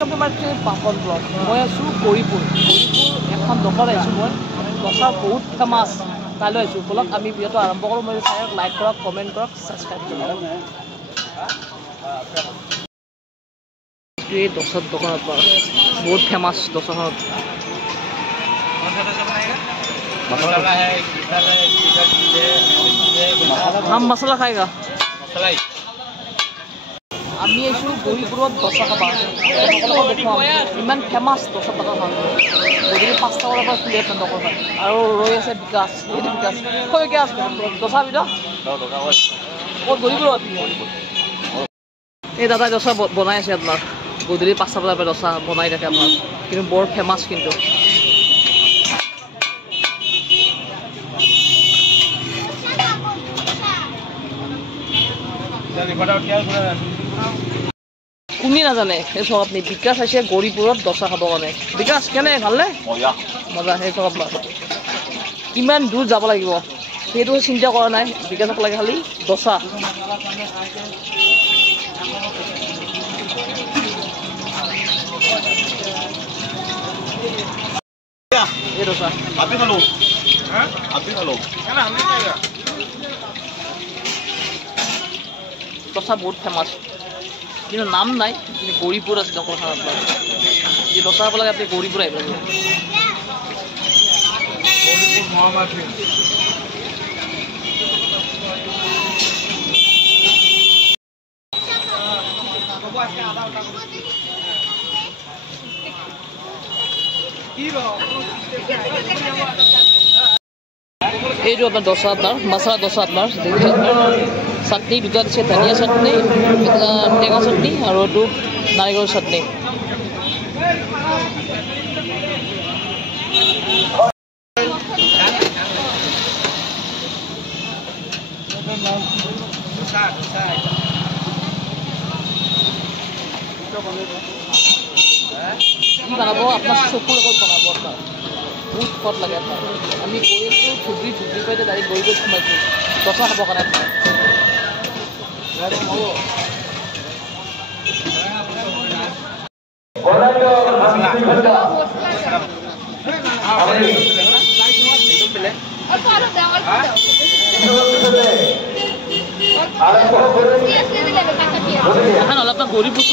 Papon blog মই আছো গৌৰীপুৰ এখন দোকান আহিছোঁ মই দোচা বহুত ফেমাছ তালৈ আহিছোঁ বলক আমি ভিডিঅ'টো আৰম্ভ কৰোঁ মই চাওক লাইক কৰক কমেণ্ট কৰক ছাবস্ক্ৰাইব কৰক এই দোচাৰ দোকানত বহুত ফেমাছ দোচাখন हम मसाला खाएगा আমি আইছো গৌৰীপুৰত দোচা খাবা ইমান ফেমাছ দোচা দোকান গধূলি 5টা বজাৰ পৰা খুলি আছে দোকান আৰু ৰৈ আছে বিকাশ কৈ কি আছে দোচা বিদ ক'ত গৌৰীপুৰত এই দাদা দোচা বনাই আছে আপোনাৰ গধূলি 5টা বজাৰ পৰা দোচা বনাই থাকে আপোনাৰ কিন্তু বৰ ফেমাছ কিন্তু কোনে নাজানে সেই চব আপুনি বিকাশ আছে গৌৰীপুৰত দোচা খাবৰ কাৰণে বিকাশ কেনে ভালনে মজা সেই চব আপোনাৰ কিমান দূৰ যাব লাগিব সেইটো চিন্তা কৰা নাই বিকাশক লাগে খালি দোচা এই দোচা দোচা বহুত ফেমাছ কিন্তু নাম নাই কিন্তু গৌৰীপুৰ আছে দোকানখন আপোনাৰ এই দোচা খাব লাগে আপুনি গৌৰীপুৰ আহিব লাগিব এইটো আপোনাৰ দোচা আপোনাৰ মছলা দোচা আপোনাৰ চাটনি দুটা দিছে ধনিয়া চাটনি টেঙা চাটনি আৰু এইটো নাৰিকল চাটনি বনাব আপোনাৰ চকুৰ লগত বনাব আপোনাৰ বহুত সোৱাদ লাগে আপোনাৰ আমি গৈ আছোঁ ধুবুৰী পাই ডাইৰেক্ট গৈ সোমাইছোঁ দোচা খাবৰ কাৰণে এখন অলপ গৌৰীপুৰ